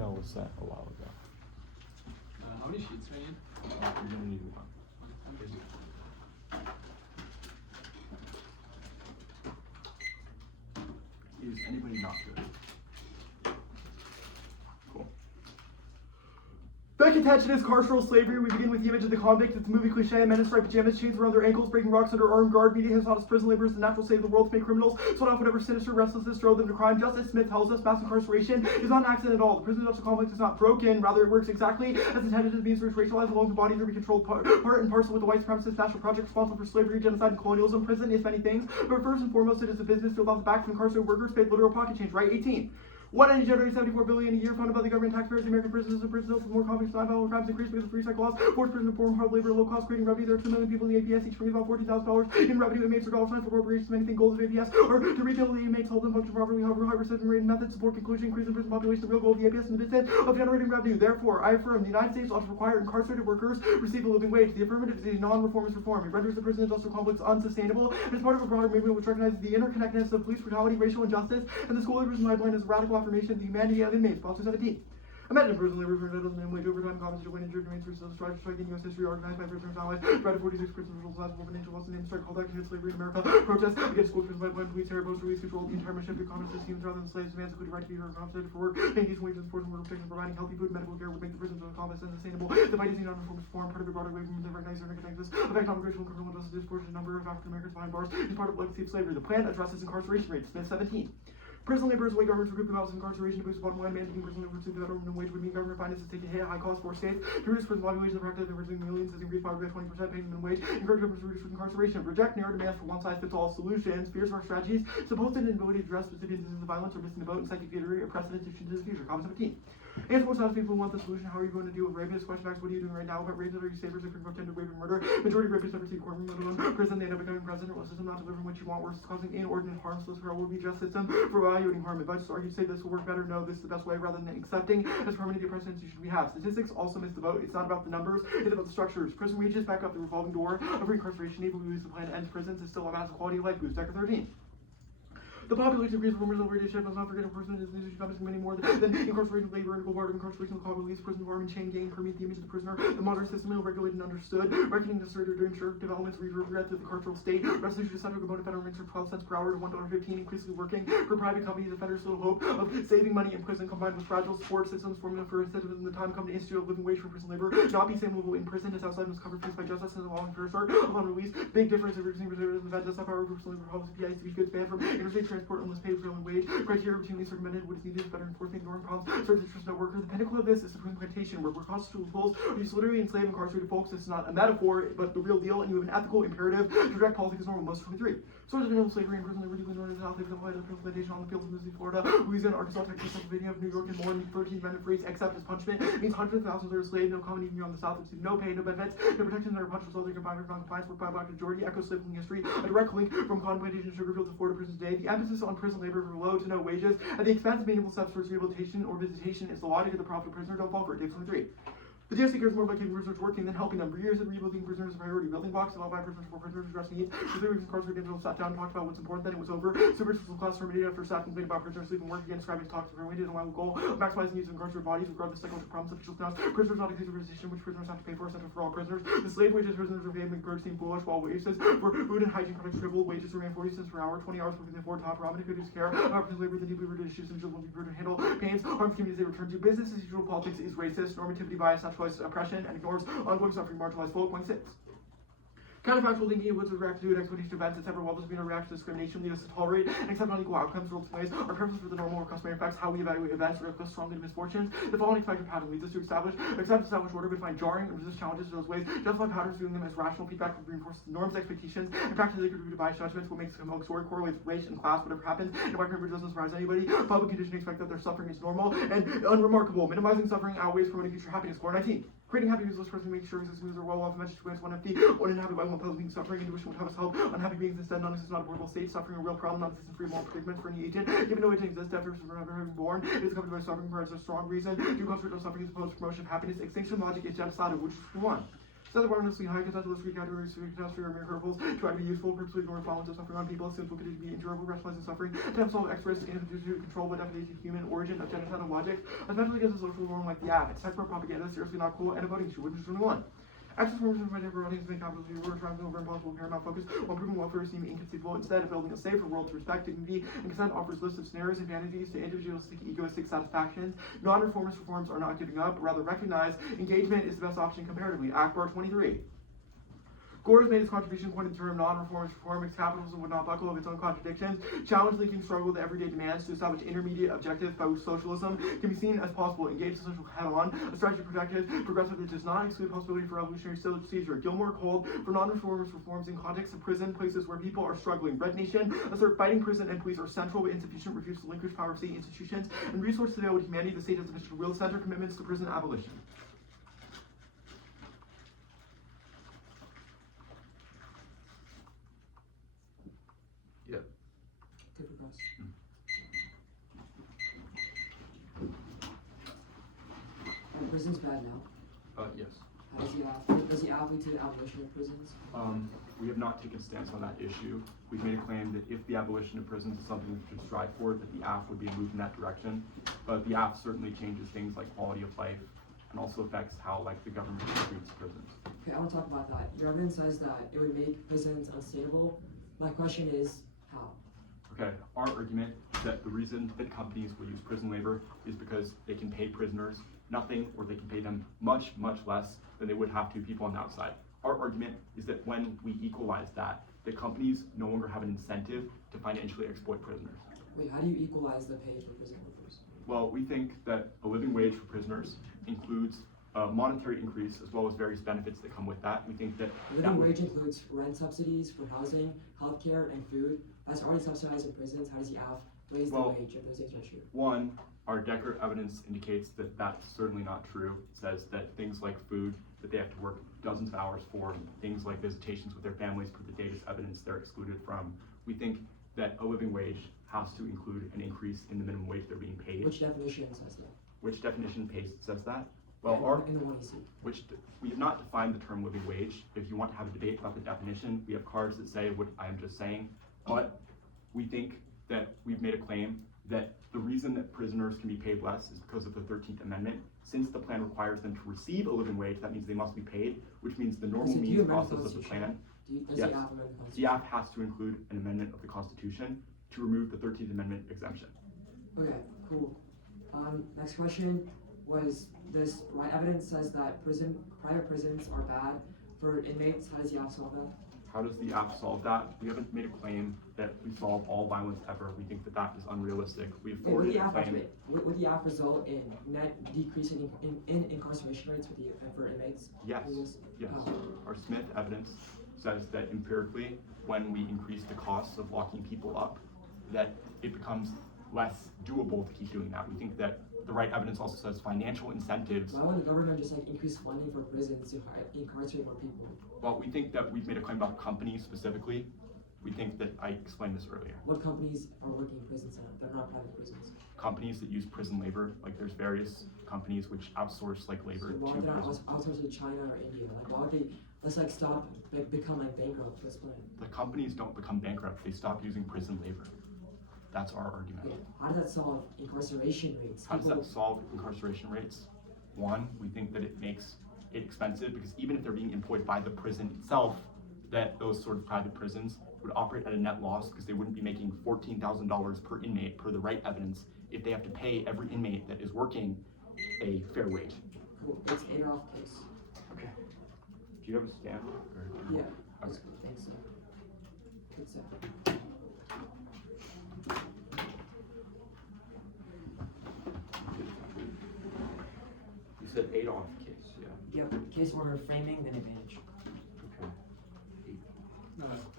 email was sent a while ago. How many sheets do I need? You're gonna need one. Is anybody not good? Cool. The contention is carceral slavery. We begin with the image of the convict. It's a movie cliche. Men in striped pajamas, chains around their ankles, breaking rocks under armed guard. Media has taught us prison labor is the natural state of the world to make criminals. Sort off whatever sinister restlessness drove them to crime. Just as Smith tells us, mass incarceration is not an accident at all. The prison industrial complex is not broken. Rather, it works exactly as intended as means to racialize along the bodies of every controlled part and parcel with the white supremacist national project responsible for slavery, genocide, and colonialism. Prison is many things, but first and foremost, it is a business built off the backs of incarcerated workers paid literal pocket change. Right? 18. What entity generates $74 billion a year funded by the government, taxpayers, the American prisons, and prisons with more convicts, non-violent crimes increase because of free cycle laws, forced prison reform, hard labor, low cost creating revenue. There are 2 million people in the APS, each brings about $14,000 in revenue. Inmates are dollar signs for corporations. Many think goals of APS or to rehabilitate the inmates, hold them function properly, however, high reception rate and methods support conclusion, increase in prison population. The real goal of the APS and the business of generating revenue. Therefore, I affirm the United States ought to require incarcerated workers receive a living wage. The affirmative is a non-reformist reform. It renders the prison industrial complex unsustainable and is part of a broader movement which recognizes the interconnectedness of police brutality, racial injustice, and the school of prison pipeline as a radical affirmation of the humanity of inmates. Sponsor 17. Imagine prison labor for $9 minimum wage overtime, compensation, when injured, remains for strive to strike in U.S. history, organized by prisoners allies, tried to 46 prisoners, responsible for financial loss and name strike, called back to hit slavery in America, protests against school prison pipeline, police, terror, post release control, the entire mission of economic systems rather than slaves, demands including right to be heard, compensated for work, paying decent wages, enforcing worker protection, providing healthy food and medical care would make the prisons of the complex unsustainable. The fight is a non-reformist reform, part of a broader way from the recognized interconnectedness of economic, racial, and criminal justice, disproportionate number of African Americans behind bars is part of the legacy of slavery. The plan addresses incarceration rates. Smith 17. Prison labor is the way governments recoup the balance of incarceration to boost the bottom line. Mandating prison labor to the federal minimum wage would mean government finances take a hit, high cost for states to reduce prison population. The practice of averaging millions has increased poverty by 20%, paying minimum wage, encourage governments to reduce incarceration, reject narrow demands for one-size-fits-all solutions, fears for our strategies, supposed inability to address specific instances of violence or missing the boat, and psychic theory of precedent into the future. Comment 17. Answer most honest people who want the solution. How are you going to deal with rapists? Question asks, what are you doing right now about rapists? Are you safer if you're pretending to rape and murder? Majority of rapists never see a courtroom, let alone prison. They end up becoming president. Well, system not delivering what you want, worse, causing inordinate harm. So will be just system for evaluating harm. If I just argue, say this will work better, no, this is the best way, rather than accepting as permanent the oppressive institution we have. Statistics also miss the boat. It's not about the numbers, it's about the structures. Prison wages back up the revolving door of reincarceration. Even if we lose the plan to end prisons, is still a massive quality of life boost. Decker 13. The population increase rumors over radiation. Let's not forget a person is not many more than incarcerated labor and gold incarceration, the call release, prison environment, chain gang, permeate the image of the prisoner. The modern system ill regulated and understood, reckoning necessary to ensure developments regret to the carceral state. Resolution to central component federal rates from 12 cents per hour to $1.15, increasingly working for private companies. Offenders little hope of saving money in prison combined with fragile support systems formula for incentives in the time come to institute a living wage for prison labor. Not be same level in prison as outside must cover fees by justice and allowing fair start upon release. Big difference in reducing reserves and just power for prison labor policy PIs to be good banned from interstate transport unless paid for wage. Criteria routinely circumvented. What is needed is better enforcement, ignoring problems, serves interest no worker. The pinnacle of this is supreme plantation, where constitutional goals use literally enslaved incarcerated folks. This is not a metaphor, but the real deal, and you have an ethical imperative to direct politics as normal. Most 23. Sources of individual slavery and prison labor deeply known as South Africa, applied to the plantation on the fields of Mississippi, Florida, Louisiana, Arkansas, Texas, Pennsylvania, New York, and more. And the 13th Amendment phrase, except as punishment, means hundreds of thousands are enslaved, no common even beyond the South, receive no pay, no benefits, no protection, no punishment, so they can find non-compliance, work by a black majority, echoes slavery history, a direct link from cotton plantation to sugar fields to Florida prisons today. The emphasis on prison labor for low to no wages at the expense of meaningful steps towards rehabilitation or visitation is the logic of the profit prisoner. Don't fall for it. Take 23. The DOC cares more about keeping prisoners working than helping them. For years, rebuilding prisoners is a priority. Building blocks allowed by prisoners for prisoners address needs. The 3 weeks incarcerated individuals sat down and talked about what's important, then it was over. Superficial class terminated after staff complained about prisoners sleeping work again, describing toxic related and the goal of maximizing use of incarcerated bodies regardless of psychological problems. Officials now prisoners not exclusive position which prisoners have to pay for, essential for all prisoners. The slave wages prisoners are paid make birds seem foolish, while wages for food and hygiene products triple. Wages remain 40 cents per hour, 20 hours within the 4 top ramen and food care. Prison labor, the deeply rooted issues individuals will be burdened to handle pains, harm communities they return to. Business as usual politics is racist, normativity bias, naturalized oppression, and ignores ongoing suffering, marginalized folk. 6. Counterfactual thinking of what's react to expectation events, etc. While there's been a reaction to discrimination, lead us to tolerate and accept unequal outcomes, rules, ways, our preference for the normal or customary effects, how we evaluate events, react strongly to misfortunes. The following factor pattern leads us to accept established order, but find jarring and resist challenges to those ways. Justify patterns, viewing them as rational feedback that reinforces norms, expectations, and practices that bias judgments. What makes a compelling story correlates race and class, whatever happens. And why privilege doesn't surprise anybody. Public conditioning expect that their suffering is normal and unremarkable. Minimizing suffering outweighs promoting future happiness. Score 19. Creating happy, useless person, make sure existing are well off, mentioned to one empty, one inhabited by one puzzle being suffering, intuition would have us help, unhappy beings instead, non-existent, not a portable state, suffering a real problem, non-existent free moral predicament for any agent, given no way to exist, death versus never having born, it is accompanied by suffering, perhaps a strong reason, due concentrate on suffering as opposed to promotion of happiness, extinction logic is genocide, which is one. Set the bar unnecessarily high, consensus three categories, three catastrophe or mere hurdles, try to be useful, purposely ignoring violence of suffering on people, since will continue to be endurable, rationalizing suffering, attempt to solve X-rays and to control by definition human origin of genocide and logic, especially against a social norm like the app. It's textbook propaganda, seriously not cool, and a voting issue, which is 21. Access forms of every audience make capital to work trying to over impossible paramount focus on proving welfare seem inconceivable instead of building a safer world to respect dignity and consent offers lists of scenarios and vanities to individualistic egoistic satisfactions. Non-reformist reforms are not giving up, rather recognize engagement is the best option comparatively. Act Bar 23. Gore has made his contribution pointing the term non-reformist reform, because capitalism would not buckle of its own contradictions, challenge linking struggle with everyday demands to establish intermediate objectives by which socialism can be seen as possible, engage the social head-on, a strategy protected, progressive that does not exclude possibility for revolutionary seizure. Gilmore called for non-reformist reforms in context of prison, places where people are struggling. Red Nation assert fighting prison and police are central but insufficient, refuse to relinquish power of state institutions, and resources to deal with humanity, the state has a real center commitments to prison abolition. Yep. Good for us. Prison's bad now. Yes. How does the app lead to the abolition of prisons? We have not taken a stance on that issue. We've made a claim that if the abolition of prisons is something we should strive for, that the app would be a move in that direction. But the app certainly changes things like quality of life and also affects how the government treats prisons. Okay, I want to talk about that. Your evidence says that it would make prisons unsustainable. My question is, how? Okay, our argument is that the reason that companies will use prison labor is because they can pay prisoners nothing, or they can pay them much, much less than they would have to people on the outside. Our argument is that when we equalize that, the companies no longer have an incentive to financially exploit prisoners. Wait, how do you equalize the pay for prison workers? Well, we think that a living wage for prisoners includes a monetary increase as well as various benefits that come with that. We think that Living wage includes rent subsidies for housing, healthcare, and food. That's already subsidized in prisons. How does the app raise the wage if those things are true? One, our Decker evidence indicates that that's certainly not true. It says that things like food that they have to work dozens of hours for, things like visitations with their families for the Davis evidence they're excluded from. We think that a living wage has to include an increase in the minimum wage they're being paid. Which definition says that? Which definition says that? Well, Well, in the one you see. We have not defined the term living wage. If you want to have a debate about the definition, we have cards that say what I am just saying. But we think that we've made a claim that the reason that prisoners can be paid less is because of the 13th Amendment. Since the plan requires them to receive a living wage, that means they must be paid, which means the normal means process of the plan. Does Yes. the app amend the The Constitution? app has to include an amendment of the Constitution to remove the 13th Amendment exemption. Okay, cool. Next question was this, my evidence says that private prisons are bad for inmates. How does the app solve that? How does the app solve that? We haven't made a claim that we solve all violence ever. We think that that is unrealistic. We've Would forwarded the a app claim. would the app result in net decrease in incarceration rates for inmates? Yes, yes. How? Our Smith evidence says that empirically, when we increase the costs of locking people up, that it becomes less doable to keep doing that. We think that the right evidence also says financial incentives. Why would the government just increase funding for prisons to incarcerate more people? Well, we think that we've made a claim about companies specifically. We think that I explained this earlier. What companies are working in prisons now? They're not private prisons. Companies that use prison labor, there's various companies which outsource labor So to why would they not prisons. outsource to China or India? Why would they stop become bankrupt? Let's play. The companies don't become bankrupt, they stop using prison labor. That's our argument. Okay. How does that solve incarceration rates? How does that solve incarceration rates? One, we think that it makes it expensive because even if they're being employed by the prison itself, that those sort of private prisons would operate at a net loss because they wouldn't be making $14,000 per inmate per the right evidence if they have to pay every inmate that is working a fair wage. Cool. It's Adolf case. Okay. Do you have a stamp? Or? Yeah. Okay. Thanks. Good stuff. You said Adolf case, yeah. Yep. Case order framing then advantage. Okay.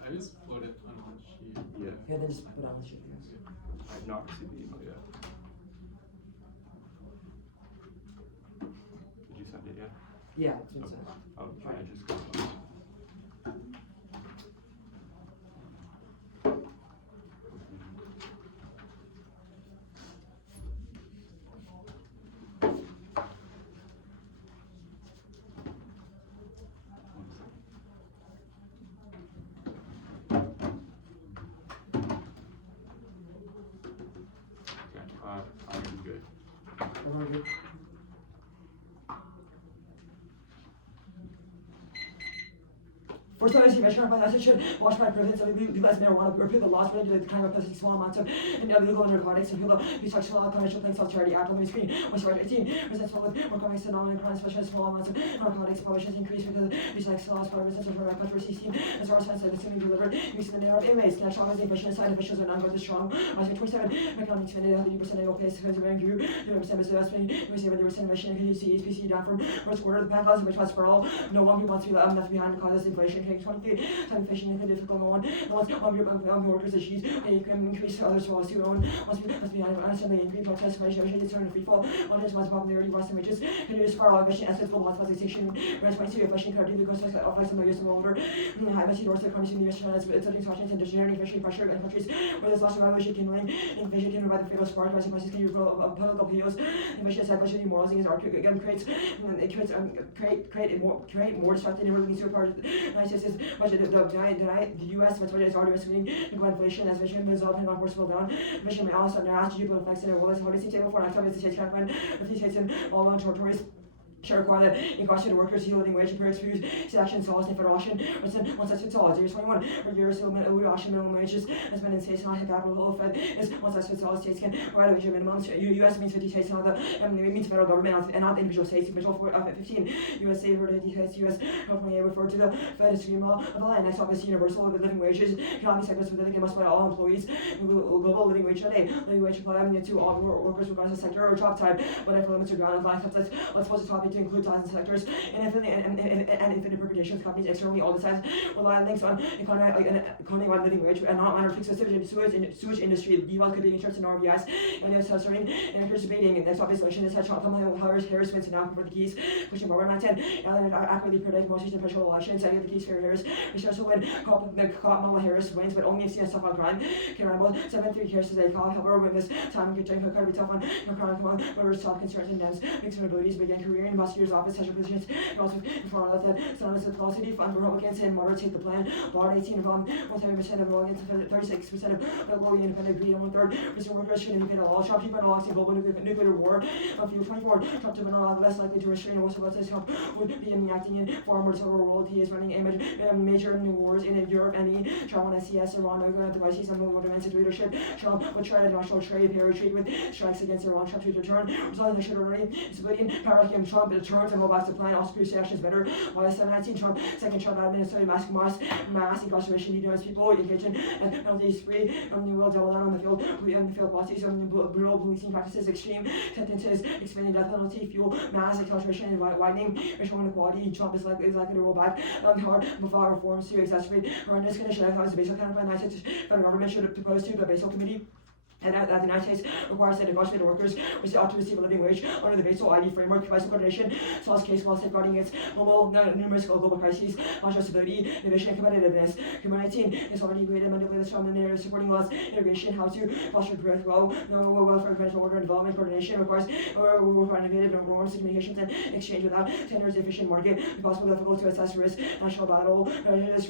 I just floated on one sheet. Yeah. Yeah, then just put on the sheet. I have not received the email yet. Did you send it yet? Yeah. It's Okay. Oh, I just got it. Everyone agree? First time I see measure by that should watch my province of legalize marijuana or repeal the laws related to the kind of possessing small amounts of illegal narcotics and repeal the sexual commercial things of charity act on the screen. Once you're 18, responsible with more comics and non crimes, especially small amounts of narcotics publishes increase because these sexual laws for resistance from controversy scheme as far as sense of assuming delivered using the narrow of inmates. National organization side officials are not going to strong. On 27, economic spending 100% annual pace because of Andrew, 0% business spending, we say 70% mission and see HPC down from first quarter of the backlash which was for all. No one who wants to be left behind causes inflation. 23, time fishing is difficult. No one's on group of workers issues. They can increase others who also own must be understanding increase protest measure is turn free fall. On his most popularity Western wages can use for all mission assets for lots of taxation. Whereas my city fishing card because of like some no use no longer. High message also condition the mission as it's something touching and generating fishing pressure in countries where there's lots of revolution kindling. Invasion can provide the fatal spark rising prices can use public appeals. Invasion psychology demoralizing is art again creates create more destructive and release part of the US which is already estimating inflation as vision result in unforceable down. Mission may also ask you to affect their wallets. What is the table for an activity to check when if he takes in all on territories. Shall require that incarcerated workers see living wage and periods produce action laws in federation. Once that's fits all, 21 for years minimum wages has been in states not capital Fed is once that's fits all states can provide wage minimums. US means 50 states not the it means federal government and not the individual states. Individual 15 USA for 50 states US California refer to the Fed stream law of the line. Next obviously universal living wages economic segments within the must apply all employees global living wage today. Living wage apply to all workers regardless of sector or job type. Whatever limits are ground of life. Let's suppose the topic to include ties and sectors and infinite permutations. Companies externally all the sides rely on links on economy-wide living wage and not minor fixed sewage industry. The U.S. could be insurance and RBIs when they're censoring and encourage debating. And next observation is that harassment and now for the keys pushing forward. 10 accurately predict most of the presidential elections. Any of the keys for Harris. We also win Kamala Harris wins, but only if seen as tough on crime. Can Rumble 7-3 Harris says they call however win this time. Could be tough on crime. Come on, whoever's top concerns and Dems mixed abilities begin career in prosecutors office has positions and also inform us that Senator Policy Fund Republicans and moderate take the plan. Law 18 of 170% of Republicans and 36% of local independent agree on 1/3. Mr. Workers should indicate a law shop, people unlocking global nuclear war. Field 24, Trump to be less likely to restrain most of us Trump would be enacting in far more total world. He is running a major new wars in Europe and Trump on SCS, Iran, over the devices and more demands leadership. Trump would try international trade, pair trade with strikes against Iran. Trump to return, resulting in should already civilian paradigm. Trump returns and roll back to plan. Also, produce actions better. By 719, Trump, second Trump administrative mass incarceration, U.S. people engaging and penalties free. He will double down on the field policies, brutal policing practices, extreme sentences, expanding death penalty, fuel mass incarceration, and widening racial inequality. Trump is likely to roll back hard before reforms to exacerbate horrendous condition. I thought it was a basic kind of plan. Federal government should propose to the Basel Committee. And that the United States requires that incarcerated workers ought to receive a living wage under the Basel ID framework by coordination, so as case while safeguarding its numerous global crises, national stability, innovation, and competitiveness. COVID-19 is already created manipulated from the narrative supporting laws, integration, how to foster growth, welfare, control, order, and development coordination requires innovative norms, communications, and exchange without standards, efficient market, impossible, difficult to assess risk, national battle,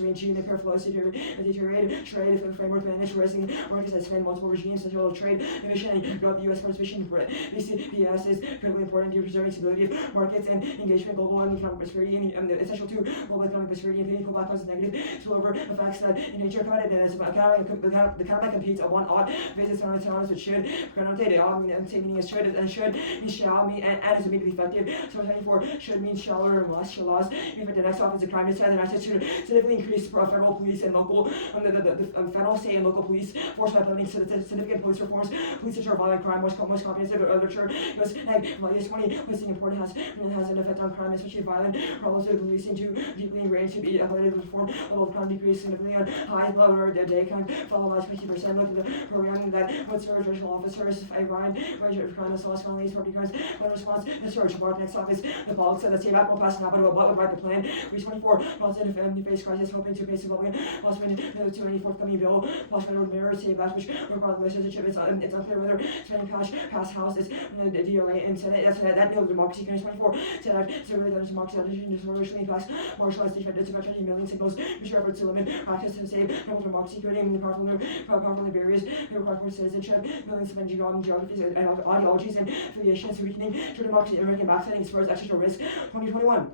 ranging the curve flows, deteriorate, trade, framework, manage, raising markets that span multiple regimes, of trade, emission, and growth of the U.S. participation. BCPS is critically important to preserving stability of markets and engagement, global and economic prosperity, and essential to global economic prosperity and painful black causes negative spillover effects that in nature competitiveness. The economy competes at one odd basis on its own, which should connotate and say meaning as should and should mean shall mean and is immediately effective. So 24 should mean shall or must, shall laws. If the next offensive crime is said, the United States should significantly increase federal police and local, the federal, state, and local police force by implementing significant police reforms. Police deter violent crime, most comprehensive literature goes values 20. Policing important has an effect on crime, especially violent problems of policing to deeply ingrained to be evaluated reform. Level of crime decrease significantly on high lower day crime, followed by 50%. Look at the program that would serve traditional officers. I rhyme, range of crime, assaults, felonies, property crimes. When response, the search bar next office, the policy that state act will pass an app about what write the plan. Reach 24. Positive family face crisis, hoping to face development. Plus, when to any forthcoming bill, plus federal mirror, state batch, which require the legislature leadership. It's unclear whether spending cash pass House is the DOA and Senate. That no democracy in 24. So really that democracy disorderly passed martialized defended to 20 million signals which efforts to limit access to save global democracy, creating properly barriers that require for citizenship, millions of geographies and ideologies and affiliations, weakening to democracy, American backsliding spurs extra risk 2021.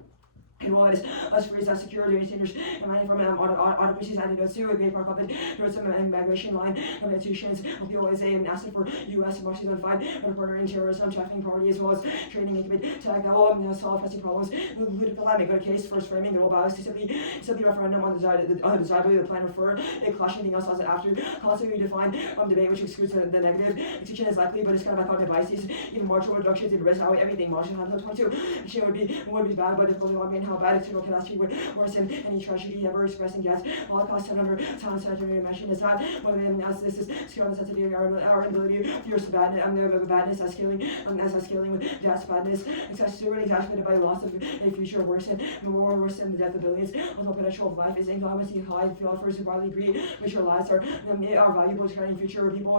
And while it is less free, less secure, the exchanges and money from autocracies added to a great part of it. There was some migration line of institutions, POSA, and asset for U.S. and Washington fight, and partnering terrorism, trafficking party, as well as training incubate to all solve pressing problems. The political line make a case first framing the role bias simply referendum on the desirability of the plan refer, they clash anything else as after, constantly defined debate which excludes the negative. Extinction is likely, but it's kind of about devices, even marginal reductions in risk, how everything marginal 22. Extinction would be bad, but difficulty lobbying how bad external catastrophe would worsen any tragedy ever expressed in gas. Holocaust and under town century mentioned is that whether as this is scale the sensitivity of our ability to fierce badness as scaling with gas badness, excessively exacerbated by the loss of a future worse and the death of billions. Although potential of life is incongruously high, philosophers who broadly agree which our lives are valuable to carrying future people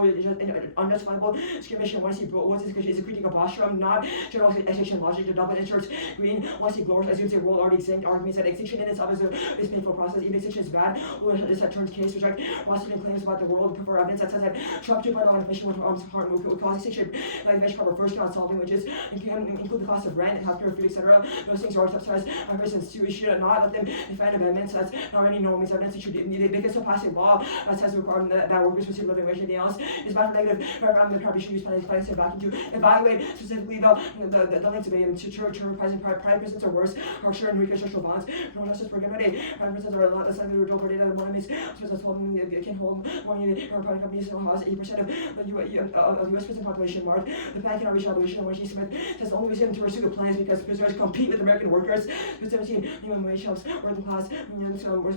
unjustifiable discrimination. Once he what's his is a critique of postulum, not general extinction logic. The Dublin inserts green once he glorifies assumes a world already extinct, arguments that extinction in itself is a painful process. Even extinction is bad. This that turns case reject Washington claims about the world prefer evidence that says that Trump 2.0 inflation with heart would cause extinction. Like the cover first on solving which is include the cost of rent, healthcare, food, etc. Those things are subsidized by persons too. We should not let them defend amendments that's not any normal means evidence. It should be they can still pass a law that says requirement that workers receive living wage. Anything else is bad for negative. The probably should use planning back into evaluate specifically the link to church private prisons are worse, harsher and weaker social bonds. No justice for private prisons are a lot less likely to reduce data than one makes. Prisons can hold money. Private companies still has 8% of the U.S. prison population mark. The plan cannot reach abolition. When Smith says the only reason to pursue the plan is because prisoners compete with American workers. With 17 minimum wage helps working class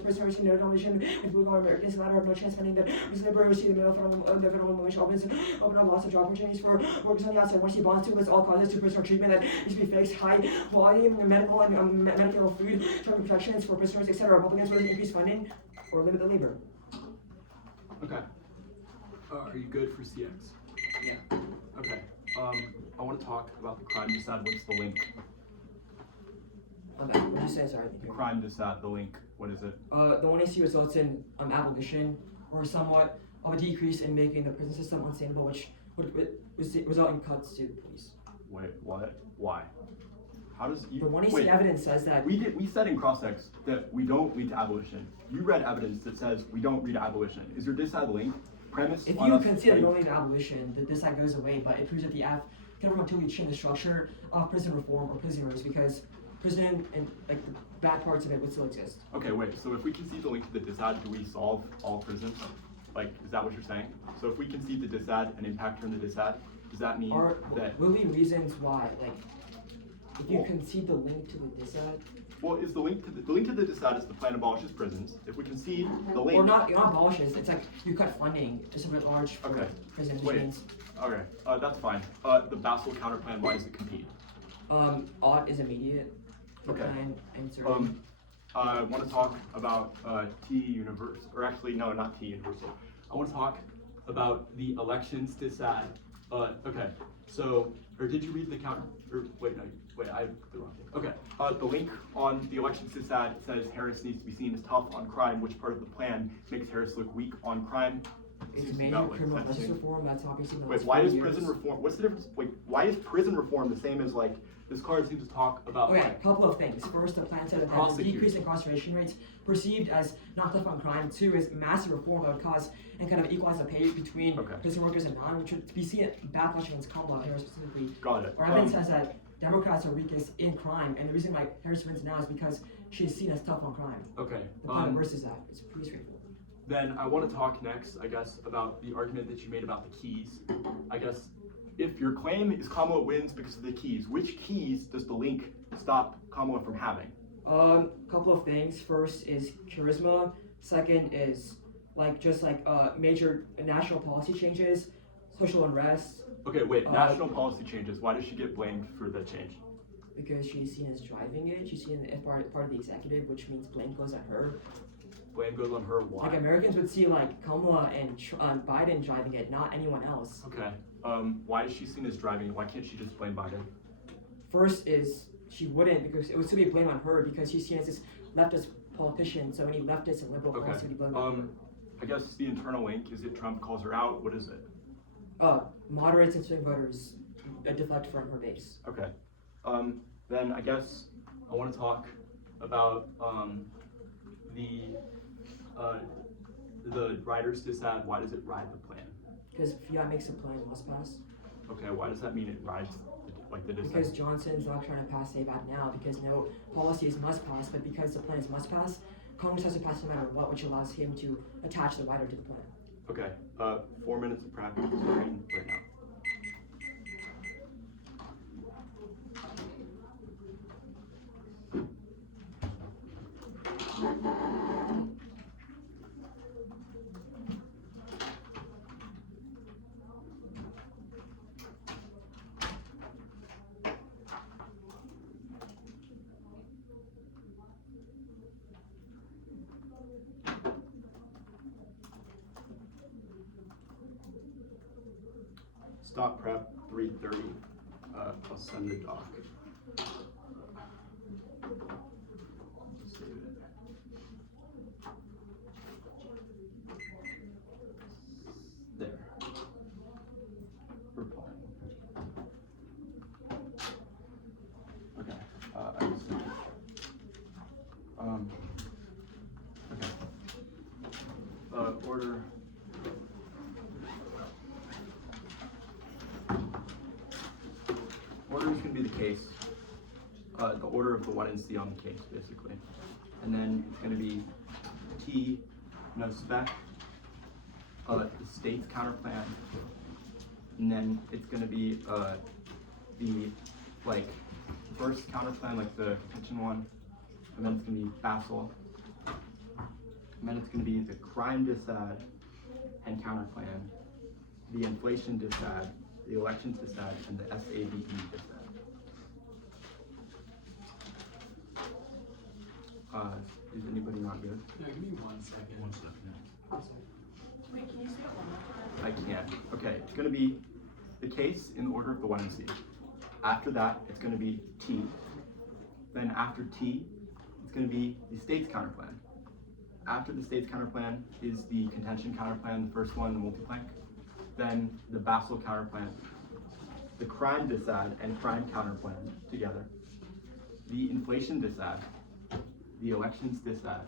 prisoners in their abolition with blue collar Americans. The matter of no chance spending the labor receive the federal wage open up lots of job opportunities for workers on the outside. Once he bonds to lists all causes to prisoner treatment that needs to be fixed, high quality medical and medical food, term protections for prisoners, etc. Republicans will increase funding or limit the labor. Okay. Are you good for CX? Yeah. Okay. I want to talk about the crime disad. What's the link? What did you say? Sorry. The crime disad, the link. What is it? The one I see results in abolition or somewhat of a decrease in making the prison system unsustainable, which would result in cuts to the police. Wait, what? Why? How does you? The one I see wait, evidence says that we said in cross-ex that we don't lead to abolition. You read evidence that says we don't lead to abolition. Is your disad link premise? If you consider you don't lead to abolition, the disad goes away, but it proves that the act can never completely change the structure of prison reform or prisoners because prison and like the bad parts of it would still exist. Okay, wait. So if we concede the link to the disad, do we solve all prisons? Like, is that what you're saying? So if we concede the disad and impact turn the disad, does that mean that? Will be reasons why, like, if you concede the link to the disad. Well, is the link to the disad is the plan abolishes prisons. If we concede the link. Or not abolishes. It's like you cut funding just a bit large for prison machines. Okay, that's fine. The Basel counter plan. Why does it compete? Ought is immediate. Okay. And I want to talk about T universe, or actually no, not T universal. I want to talk about the elections disad. Okay, so, or did you read the counter? Or wait, I have the wrong thing. Okay, the link on the elections disad says Harris needs to be seen as tough on crime. Which part of the plan makes Harris look weak on crime? It's major criminal justice reform. That's obviously the Wait, why is prison reform? What's the difference? Wait, why is prison reform the same as like this card seems to talk about? Okay, a couple of things. First, the plan said that the decrease in incarceration rates perceived as not tough on crime. Two is massive reform that would cause and kind of equalize the pay between prison workers and non, which would be seen backlash against Kamala Harris specifically. Got it. Our evidence says that Democrats are weakest in crime, and the reason why Harris wins now is because she is seen as tough on crime. Okay. The plan versus that. It's pretty straightforward. Then I want to talk next, I guess, about the argument that you made about the keys. I guess if your claim is Kamala wins because of the keys, which keys does the link stop Kamala from having? Couple of things. First is charisma. Second is major national policy changes, social unrest. Okay, wait, national policy changes. Why does she get blamed for the change? Because she's seen as driving it. She's seen as part of the executive, which means blame goes at her. blame goes on her. Why? Like Americans would see like Kamala and Biden driving it, not anyone else. Okay. Why is she seen as driving? Why can't she just blame Biden? First is she wouldn't, because it would still be blame on her because she's seen as this leftist politician. So any leftist and liberal Okay. policy would be blamed on her. I guess the internal link is it Trump calls her out. What is it? Moderates and swing voters deflect from her base. Okay. Then I guess I want to talk about the rider's disad. Why does it ride the plan? Because Fiat makes a plan, it must pass. Okay. Why does that mean it rides the disad? Because Johnson's not trying to pass SAVAT now, because no policies must pass, but because the plan is must pass, Congress has to pass no matter what, which allows him to attach the rider to the plan. Okay. 4 minutes of practice starting right now. Stop prep 3:30. I'll send the doc. Just save it. There. Reply. Okay. I just sent it. Okay. Order. Order is going to be the case, the order of the 1 and C on the case, basically. And then it's going to be T, no spec, the state's counterplan, and then it's going to be the first counterplan, like the contention one, and then it's going to be Basel, and then it's going to be the crime disad and counterplan, the inflation disad, the elections disad, and the SAVE disad. Is anybody not good? No, give me 1 second. 1 second. I'm sorry. Wait, can you say it one more time? I can. Okay, it's going to be the case in order of the 1 and C. After that, it's going to be T. Then after T, it's going to be the state's counterplan. After the state's counterplan is the contention counterplan, the first one, the multiplank. Then the Basel counterplan, the crime disad and crime counterplan together, the inflation disad, the elections disad,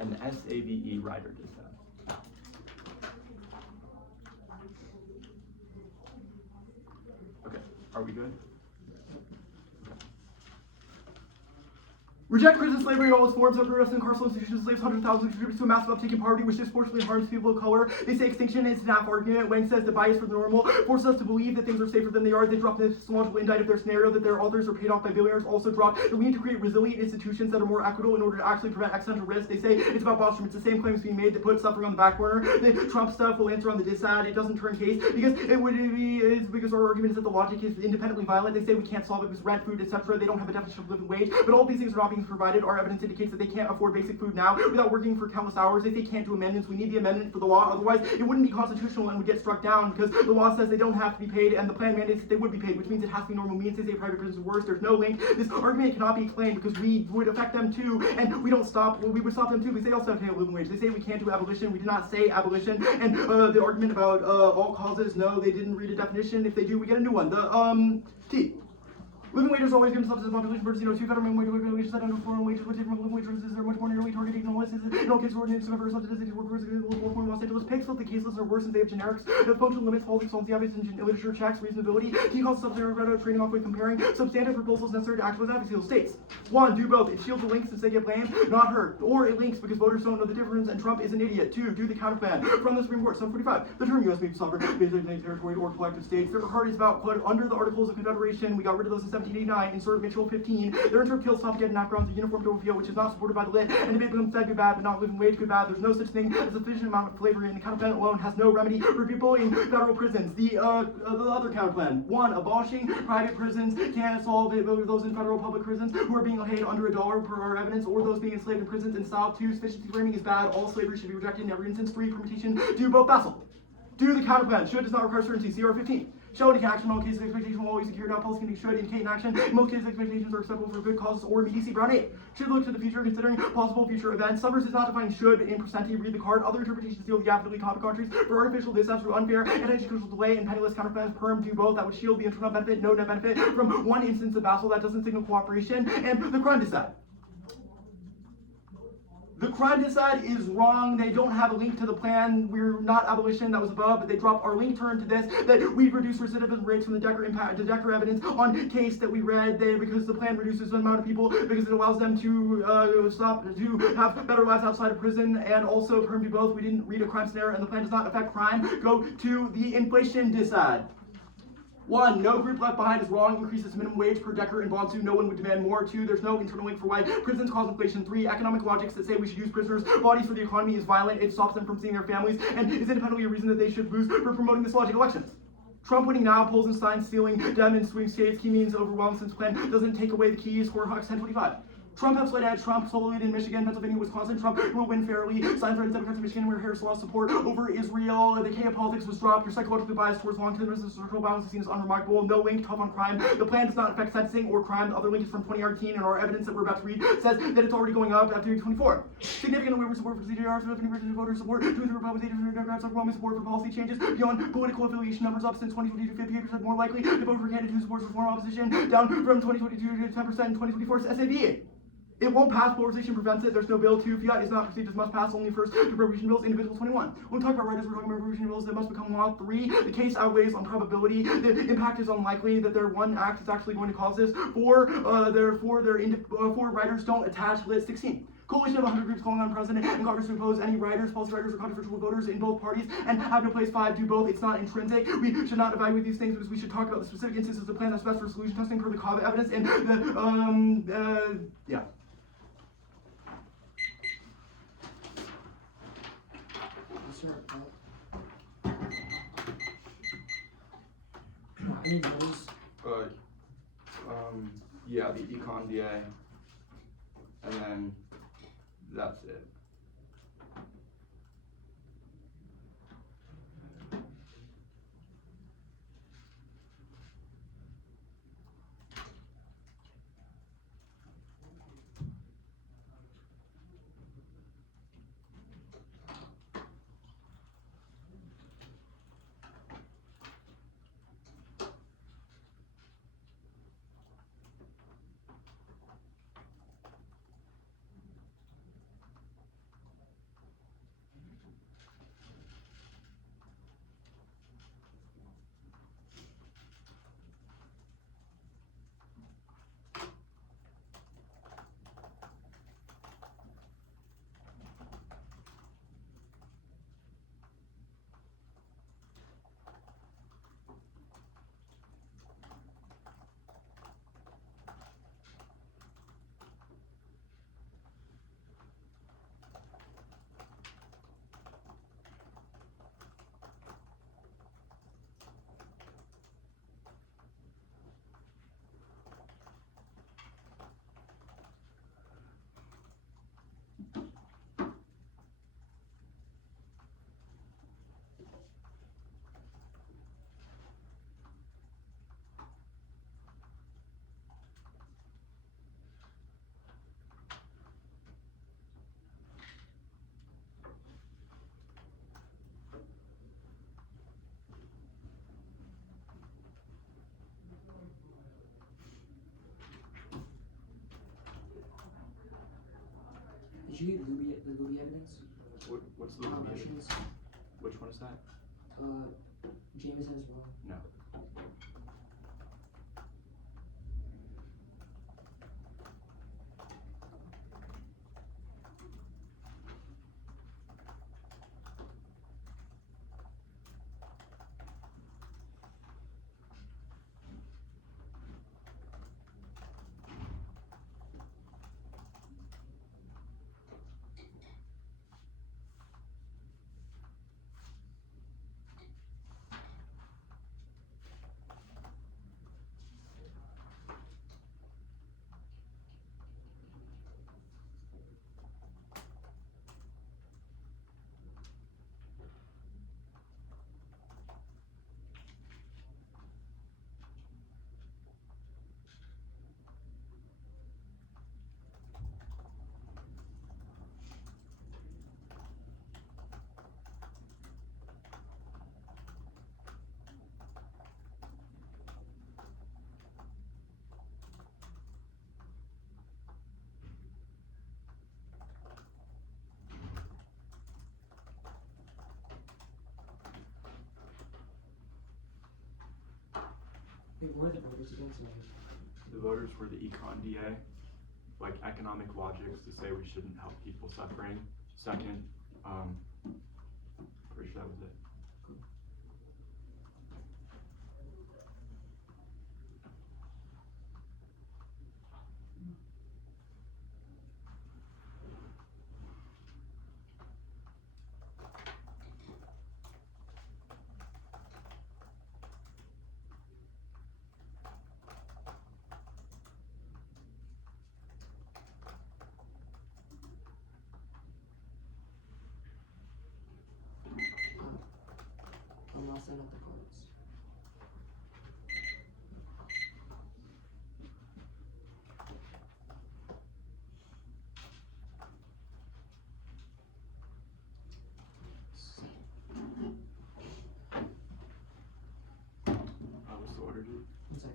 and the SAVE rider disad. Okay, are we good? Reject prison slavery in all its forms. After arresting carceral institutions, slaves, hundreds of thousands contributes to a massive uptake in poverty, which disproportionately harms people of color. They say extinction is an half argument. Wang says the bias for the normal forces us to believe that things are safer than they are. They drop the epistemological indite of their scenario that their authors are paid off by billionaires. Also drop that we need to create resilient institutions that are more equitable in order to actually prevent accidental risk. They say it's about Bostrom. It's the same claims being made that put suffering on the back burner. The Trump stuff will answer on the disad. It doesn't turn case because it would be is because our argument is that the logic is independently violent. They say we can't solve it because rent, food, etc. They don't have a definition of living wage. But all of these things are not being provided. Our evidence indicates that they can't afford basic food now without working for countless hours. They say can't do amendments. We need the amendment for the law. Otherwise, it wouldn't be constitutional and would get struck down because the law says they don't have to be paid and the plan mandates that they would be paid, which means it has to be normal means. They say private prisons are worse. There's no link. This argument cannot be explained because we would affect them too, and we don't stop. Well, we would stop them too because they also have to pay a living wage. They say we can't do abolition. We did not say abolition. And the argument about all causes, no, they didn't read a definition. If they do, we get a new one. The T. Living wages are always given substance population versus 2 federal minimum wages that under foreign wages with different living wages are much more nearly targeted in all instances. In all cases, ordinance to members subsidized workers in Los Angeles pigs, but the caseless are worse since they have generics. The functional limits, politics, policy, obvious, and literature checks, reasonability. T calls subsidiary trading off with comparing substantive proposals necessary to act with advocacy. States 1. Do both. It shields the links since they get blamed, not hurt. Or it links because voters don't know the difference and Trump is an idiot. 2. Do the counterplan. From the Supreme Court, 745. The term U.S. may be sovereign, designated territory, or collective states. Their heart is about put under the Articles of Confederation. We got rid of those in 1789, insert Mitchell 15. Their interpret kills top to get an grounds of uniform to appeal, which is not supported by the lit, and debate becomes said good bad, but not living wage good bad. There's no such thing as a sufficient amount of slavery, and the counterplan alone has no remedy for people in federal prisons. The other counterplan: 1. Abolishing private prisons can't solve it, whether those in federal public prisons who are being paid under $1 per our evidence, or those being enslaved in prisons. And style 2. Sufficiency framing is bad. All slavery should be rejected in every instance. 3. Permutation. Do both facile. Do the counterplan. Should does not require certainty. CR 15. Shall indicate action in all cases. Expectation will always be carried out. Policy can be should indicate an action. In most cases, expectations are acceptable for good causes or immediacy. Brown 8. Should look to the future, considering possible future events. Summers is not defining should in percenti. Read the card. Other interpretations deal with the topic countries for artificial disad through unfair and educational delay and penniless counterplans. Perm do both. That would shield the internal benefit, no net benefit from one instance of vassal that doesn't signal cooperation. And the crime disad. The crime disad is wrong. They don't have a link to the plan. We're not abolition, that was above, but they drop our link turn to this, that we reduce recidivism rates from the Decker impact to Decker evidence on case that we read because the plan reduces the amount of people, because it allows them to have better lives outside of prison, and also perm do both. We didn't read a crime scenario, and the plan does not affect crime. Go to the inflation disad. 1. No group left behind is wrong. Increases minimum wage per Decker and Bonsu. No one would demand more. 2. There's no internal link for why prisons cause inflation. 3. Economic logics that say we should use prisoners' bodies for the economy is violent. It stops them from seeing their families and is independently a reason that they should lose for promoting this logic elections. Trump winning now, polls and signs stealing, Dem in swing states. Key means overwhelmed since plan doesn't take away the keys. Score Hawks 1025. Trump helps lead edge. Trump solo lead in Michigan, Pennsylvania, Wisconsin. Trump will win fairly. Signs right Democrats in Michigan where Harris lost support over Israel. The K of politics was dropped. Your psychological bias towards long-term structural violence is seen as unremarkable. No link. Tough on crime. The plan does not affect sentencing or crime. The other link is from 2018, and our evidence that we're about to read says that it's already going up after 2024. Significant waiver support for CDRs, 50% voter support. 2 of the Republicans, 8% Democrats, overwhelming support for policy changes beyond political affiliation. Numbers up since 2022 to 58% more likely to vote for candidate who supports reform opposition, down from 2022 to 10% in 2024's SAV. It won't pass. Polarization prevents it. There's no bill. 2. Fiat is not perceived as must pass. Only first to appropriation bills. Individual 21. When we talk about writers, we're talking about appropriation bills that must become law. 3. The case outweighs on probability. The impact is unlikely that their one act is actually going to cause this. 4. Therefore, writers don't attach lit. 16. Coalition of 100 groups calling on president and Congress to oppose any writers, policy writers, or controversial voters in both parties and have no place. 5. Do both. It's not intrinsic. We should not evaluate these things because we should talk about the specific instances of the plan that's best for solution testing per the CAVA evidence and yeah. Any notes? Yeah, the econ DA, and then that's it. Did you get the Louis evidence? What's the Motions? Which one is that? Jameson as well. No. Wait, what are the voters against it? The voters were the econ DA, like economic logics to say we shouldn't help people suffering. Second, pretty sure that was it. I'm not setting up the cards. What's the order, dude? One sec.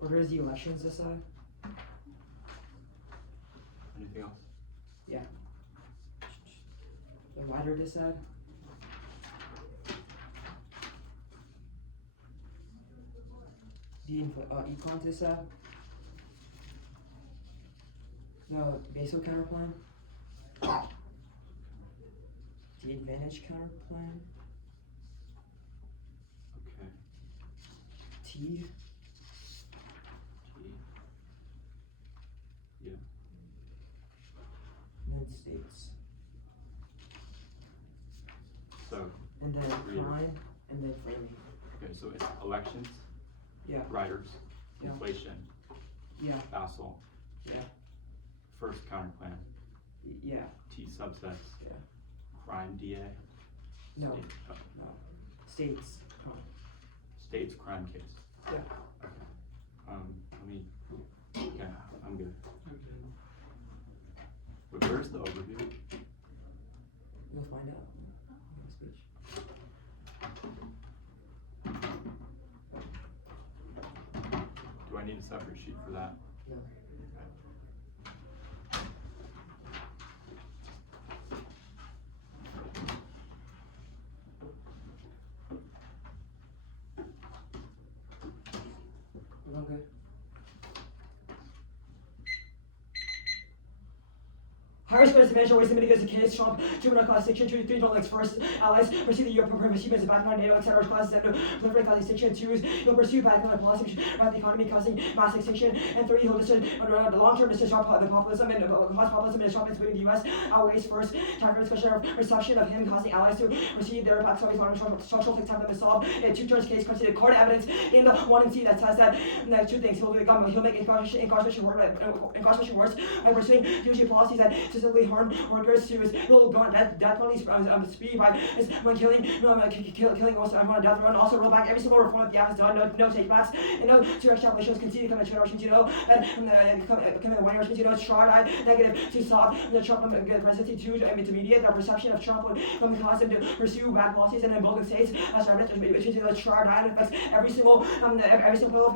Order is the elections decide? Anything else? Yeah. The writer decide? The econ decide? The basal counterplan? The advantage counterplan? Okay. T? T. Yeah. And then states. So, And then Reader. crime, and then framing. okay, so it's elections, Yeah, riders, Yeah. inflation, yeah, Basel, yeah, first counterplan, yeah, T subsets, yeah. crime DA, No, state, no. States, crime. state's crime case. Yeah. Okay. Let me, yeah, I'm good. Okay. But where's the overview? You'll find out. in the speech. Do I need a separate sheet for that? No. We're all good. Higher Space Division was mitigates the case Trump, Juvenile Class Section 2, don't like first allies, pursue the Europe program achievements of background NATO, etc. classes and proliferate class Section 2s, he'll pursue background policy, about the economy causing mass extinction, and 3, he'll discern the long-term disruption of the populism and cause populism and disruptions within the US outweighs first, time for discussion of reception of him causing allies to receive their impacts on his structural take time to solve a 2 turns case considered court evidence in the 1 and C that says that 2 things, he'll make incarceration worse by pursuing usually policies that specifically harm workers to his little gun death penalties speed by his when killing most on death run. Also roll back every single reform that the act has done. No take backs and no 2 extrapolations conceded coming to Argentina and coming the 1 year Argentina tried negative to stop the Trump presidency to intermediate the perception of Trump would cause him to pursue bad policies and in both states as evidence the triad affects every single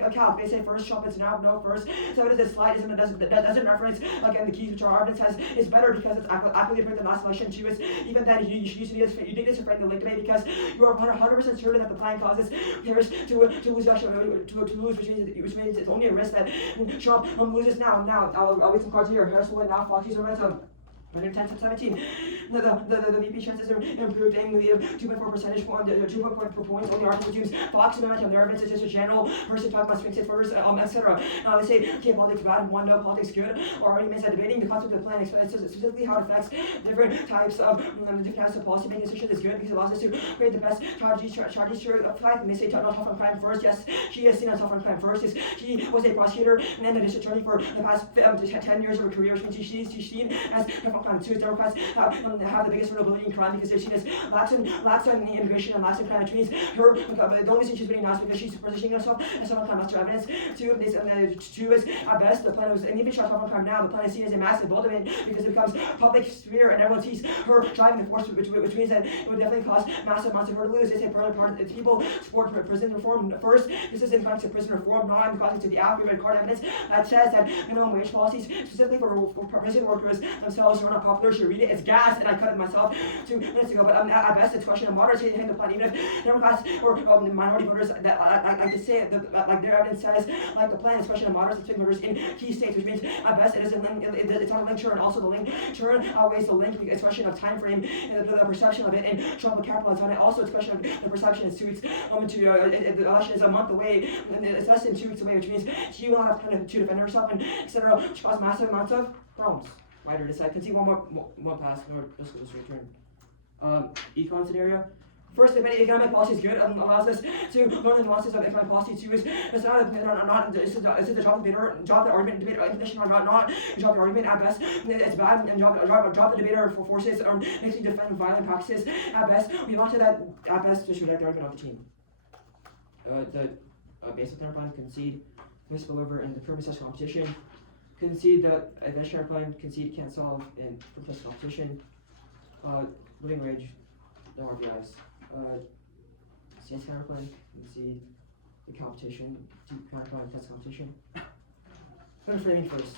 account. They say first Trump is now no first. So it is a slide doesn't reference like in the keys which are evidence has is better because it's accurately put the last election to it. Even then you need this to frame the link debate because you are 100% certain that the plan causes Harris to lose which means it's only a risk that Trump loses now. I'll read some cards here. Harris will win now. Fox are momentum. 10-17. The VP chances are improved, aiming lead of 2.4 percentage point, 2.4 points. Only article resumes Fox momentum. Their evidence is just a general person talking about swing states voters, etc. Now they say, okay, politics bad, one, no, politics good. Or arguments that debating the concept of the plan, specifically how it affects different types of policy making decisions is good because it allows us to create the best strategies to fight. And they say, no, tough on crime first. Yes, she is seen as tough on crime first. She was a prosecutor and then a district attorney for the past 10 years of her career, which means she's seen as tough crime. Two, Democrats have the biggest vulnerability in crime because they're seen as lax on immigration and lax in crime, which means the only reason she's winning now is because she's positioning herself as someone kind of master evidence. Two is at best the plan was, and even she's tough on crime now, the plan is seen as a massive bulletin because it becomes public sphere and everyone sees her driving the force, which means that it would definitely cost massive amounts of her to lose. They say part of people support prison reform first. This is in context of prison reform, not in the context of the app. We read card evidence that says that minimum wage policies, specifically for prison workers themselves, are not popular. Should read it. It's gas, and I cut it myself 2 minutes ago. But at best, it's a question of moderacy in the plan. Even if Democrats or minority voters that like to say it, like their evidence says, like the plan is a question of moderacy between voters in key states, which means at best it isn't it's on a link churn. Also, the link churn outweighs the link because it's a question of time frame and the perception of it, and Trump will capitalize on it. Also, it's a question of the perception in suits. The election is a month away, and it's less than 2 weeks away, which means she will have time to defend herself, and etc. Which caused massive amounts of problems. Writer decide. Can see one pass. No, this was return. Econ scenario. First, the economic policy is good and allows us to learn the nuances of economic policy. Two is it's not is it the job debater, job the argument, debate inflation or not job the argument at best. It's bad and job the debater for forces or makes you defend violent practices at best. We want to that at best just reject the argument of the team. The basic term plan concede this spillover in the permissive competition. Concede the adventure plan concede can't solve in permissive competition. Living wage, no RBIs. Sales counterplan, concede the competition, counterplan test competition. Better framing first.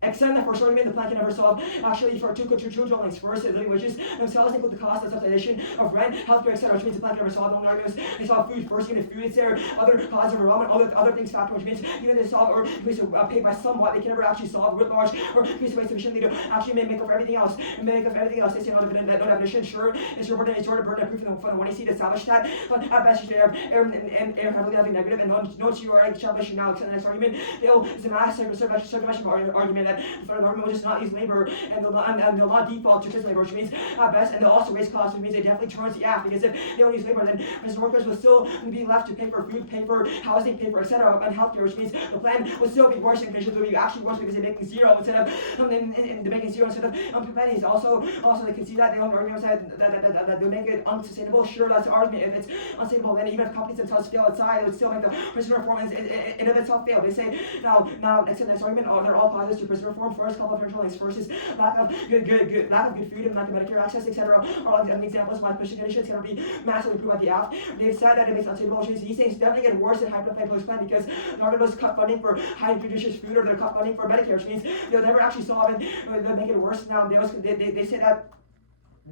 Extend the first argument the plan can never solve. Actually, for two dwellings, first, living wages themselves include the cost of subsidization of rent, healthcare, etc., which means the plan can never solve. The only argument is they solve food first, even if food is there, other causes of enrollment, other things factor, which means even if they solve or increase paid by somewhat, they can never actually solve writ large or increase the way sufficiently to actually make up for everything else. And make up for everything else. They say no definition, sure, it's your burden of proof from the one you see to establish that. But at best, you should err heavily having negative, and note you are establishing now, extend the next argument. They'll is a mass circumvention argument that the federal government will just not use labor and they'll not default to labor, which means at best, and they'll also raise costs, which means they definitely turns the app, because if they don't use labor, then prison workers will still be left to pay for food, pay for housing, pay for etc. and healthcare, which means the plan will still be worse, and conditions will be actually worse because they're making zero instead of they're making zero instead of pennies. Also they can see that they argument that they'll make it unsustainable. Sure, that's the argument. If it's unsustainable, then even if companies themselves fail outside, it would still make the prison reform in of itself fail. They say now extend this argument, they're all positives to prison reform. First, couple of things. First is lack of good food and lack of Medicare access, etc. Or examples of my Christian conditions can be massively improved by the app. They've said that it makes unsustainable. These things definitely get worse in hyperinflation post-plan because the government was cut funding for high nutritious food, or they're cut funding for Medicare, which means they'll never actually solve it. They'll make it worse. Now they say that.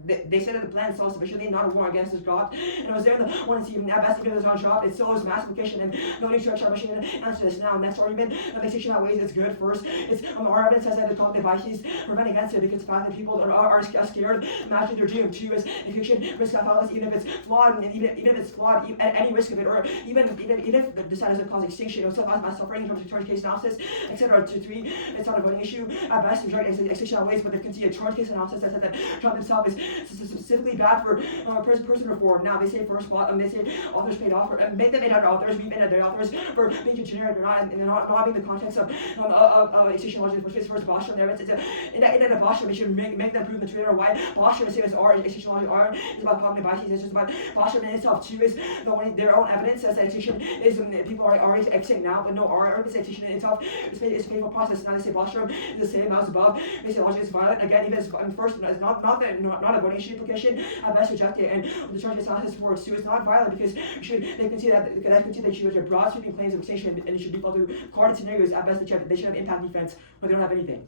They said that the plan solves sufficiently, not a war against this God. And I was there in the one to see at best if it was on shop, it still is massification and no need to establish an answer to this. Now, next argument, the fixation outweighs it's good. First, it's our evidence says that the cognitive biases prevent against it because the fact that people are scared, imagine they're doomed. Two is fiction, risk hypothesis, even if it's flawed, and even if it's flawed, any risk of it, or even if the decide doesn't cause extinction, it'll still cause mass suffering in terms of charge case analysis, etc. To three, it's not a voting issue. At best, the majority extinction outweighs, but they can see a charge case analysis that said that Trump himself is specifically bad for prison reform. Now they say first plot, they say authors paid off, make them other authors, we made their authors for being generic or not, and not having the context of extinction logic, which is first Bostrom there. In that Bostrom, they should make them prove the Twitter why Bostrom is same as R, extinction logic R is about cognitive biases. It's just about Bostrom in itself too is their own evidence says that extinction is people are already exiting now, but no R extinction in itself is a painful process. Now they say Bostrom is the same as above. They say logic is violent. Again, even first it's not a voting issue implication. At best reject it, and the charge analysis for it too is not violent because they can see that they should have broad sweeping claims of extinction and it should be called to guarded scenarios. At best they should have impact defense, but they don't have anything.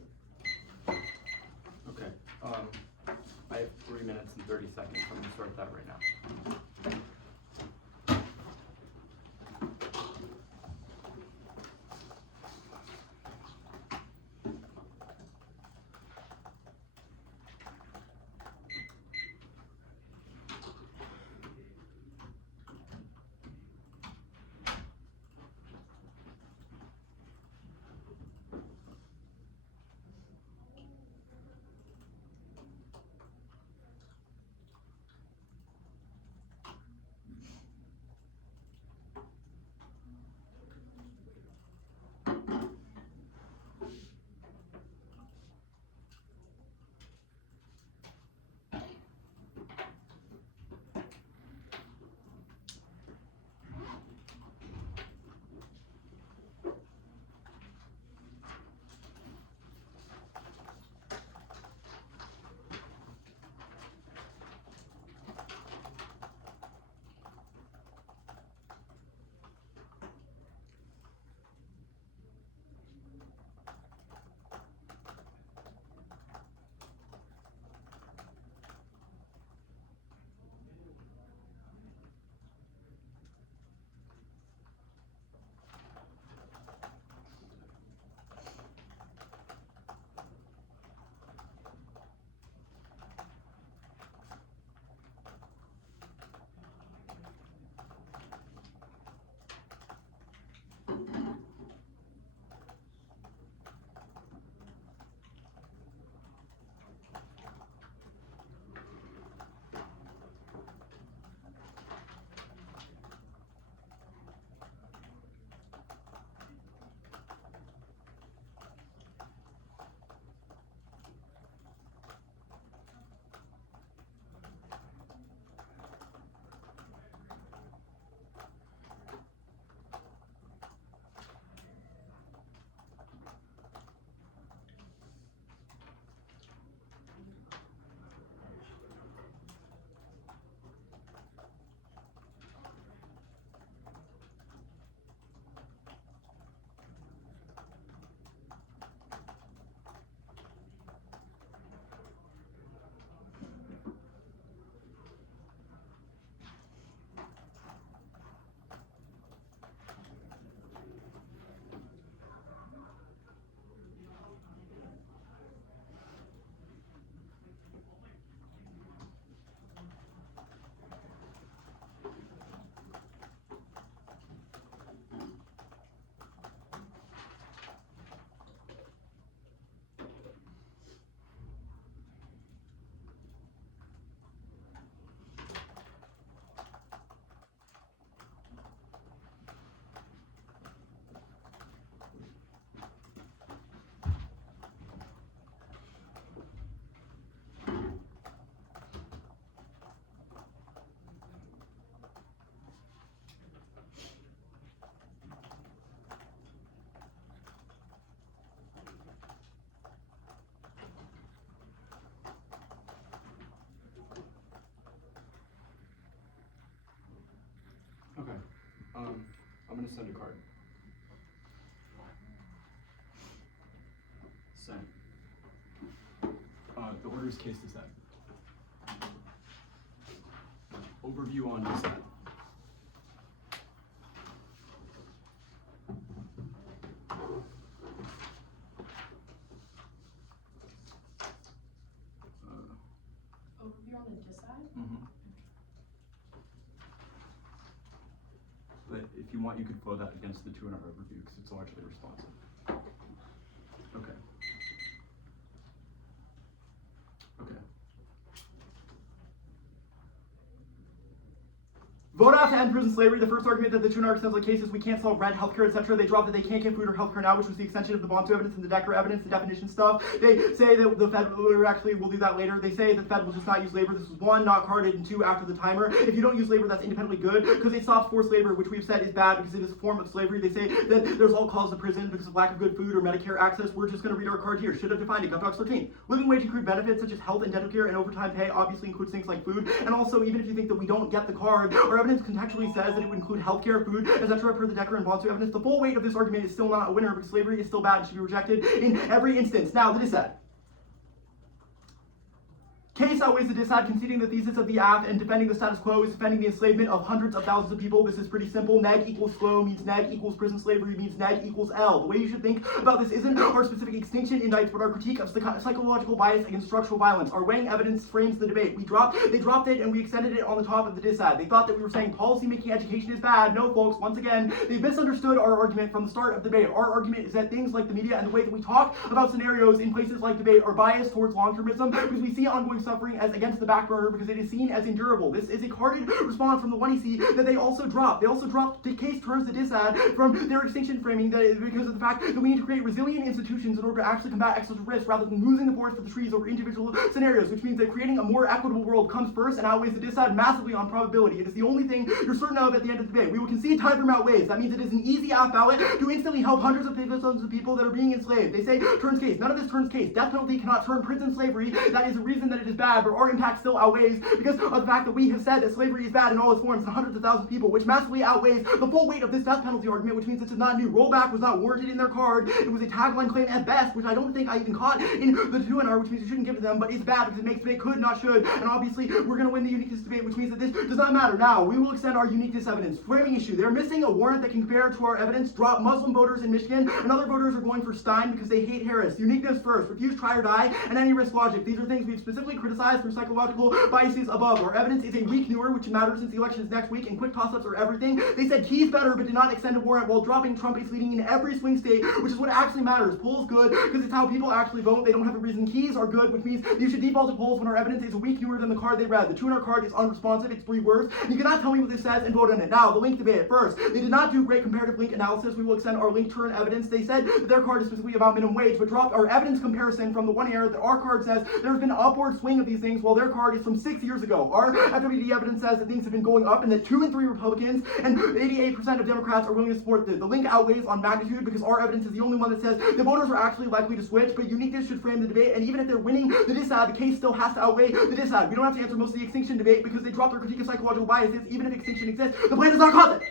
Okay. I have 3 minutes and 30 seconds. I'm gonna start that right now. I'm gonna send a card. Send. The order is case disad. Overview on disad. Overview on the disad? But if you want, you could flow that against the 2 in our overview because it's largely responsive. Okay. Okay. Vote out to end prison slavery. The first argument that the 2 narcotics cases we can't solve rent, healthcare, etc. They dropped that they can't get food or healthcare now, which was the extension of the Bontu evidence and the Decker evidence, the definition stuff. They say that the Fed actually will do that later. They say that the Fed will just not use labor. This was 1, not carded, and 2, after the timer. If you don't use labor, that's independently good because it stops forced labor, which we've said is bad because it is a form of slavery. They say that there's all cause of prison because of lack of good food or Medicare access. We're just going to read our card here. Should have defined it. Got 13. Living wage include benefits such as health and dental care and overtime pay. Obviously includes things like food. And also, even if you think that we don't get the card, our evidence contextually says that it would include healthcare, food, etc. per the Decker and Bontu evidence. The full weight of this argument is still not a winner because slavery is still bad and should be rejected in every instance. Now, the disad. Case outweighs the disad, conceding the thesis of the ath and defending the status quo is defending the enslavement of hundreds of thousands of people. This is pretty simple. Neg equals SCLO means neg equals prison slavery means neg equals L. The way you should think about this isn't our specific extinction indicts, but our critique of psychological bias against structural violence. Our weighing evidence frames the debate. They dropped it and we extended it on the top of the disad. They thought that we were saying policy-making education is bad. No, folks, once again, they misunderstood our argument from the start of the debate. Our argument is that things like the media and the way that we talk about scenarios in places like debate are biased towards long-termism because we see ongoing suffering as against the back burner because it is seen as endurable. This is a carded response from the 1EC that they also dropped. They also dropped the case turns the disad from their extinction framing that is because of the fact that we need to create resilient institutions in order to actually combat excessive risk rather than losing the forest for the trees over individual scenarios, which means that creating a more equitable world comes first and outweighs the disad massively on probability. It is the only thing you're certain of at the end of the debate. We will concede time from outweighs. That means it is an easy app ballot to instantly help hundreds of thousands of people that are being enslaved. They say turns case. None of this turns case. Death penalty cannot turn prison slavery. That is a reason that it is bad, but our impact still outweighs because of the fact that we have said that slavery is bad in all its forms to hundreds of thousands of people, which massively outweighs the full weight of this death penalty argument, which means this is not new. Rollback was not warranted in their card. It was a tagline claim at best, which I don't think I even caught in the 2NR, which means you shouldn't give to them, but it's bad because it makes debate could, not should, and obviously we're going to win the uniqueness debate, which means that this does not matter. Now, we will extend our uniqueness evidence. Framing issue. They're missing a warrant that can compare to our evidence. Drop Muslim voters in Michigan, and other voters are going for Stein because they hate Harris. Uniqueness first. Refuse, try, or die, and any risk logic. These are things we've specifically criticized through psychological biases above. Our evidence is a week newer, which matters since the election is next week, and quick toss-ups are everything. They said Key's better, but did not extend a warrant while dropping Trump is leading in every swing state, which is what actually matters. Polls good, because it's how people actually vote. They don't have a reason. Keys are good, which means you should default to polls when our evidence is a week newer than the card they read. The 2NR card is unresponsive. It's 3 words. You cannot tell me what this says and vote on it. Now, the link debate. First, they did not do great comparative link analysis. We will extend our link turn evidence. They said that their card is specifically about minimum wage, but dropped our evidence comparison from the one error that our card says there's been an upward swing of these things, while their card is from 6 years ago. Our FWD evidence says that things have been going up and that 2 in 3 Republicans and 88% of Democrats are willing to support this. The link outweighs on magnitude because our evidence is the only one that says the voters are actually likely to switch, but uniqueness should frame the debate, and even if they're winning the disad, the case still has to outweigh the disad. We don't have to answer most of the extinction debate because they dropped their critique of psychological biases. Even if extinction exists, the plan does not cause it.